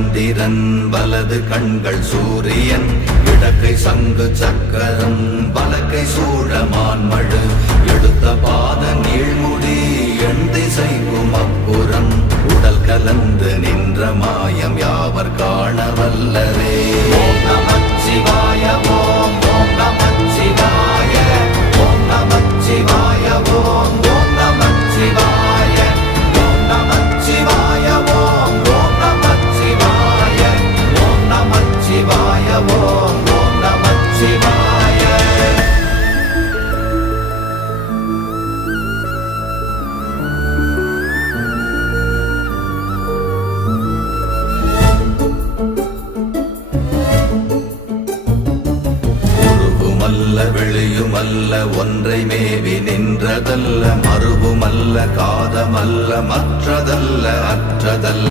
சந்திரன் வலது கண்கள் சூரியன் இடக்கை சங்கு சக்கரம் வலக்கை சூழமான்மழு எடுத்த பாத நீழ்முடி எண் திசைக்கும் அப்புறம் உடல் கலந்து நின்ற மாயம் யாவர் காண வல்லரே. ஓம் நமச்சிவாய ஓம் ஓம் நமச்சிவாய ஓம் நமச்சிவாய ஓம் ஓம் நமச்சிவாய ஓம் நமச்சிவாய ஓம் ஓம் நமச்சிவாய ஓம் நமச்சிவாய ஓம் ஓம் நமச்சிவாய. வெளியுமல்ல ஒன்றை மேவி நின்றதல்ல மறுவுமல்ல காதமல்ல மற்றதல்ல அற்றதல்ல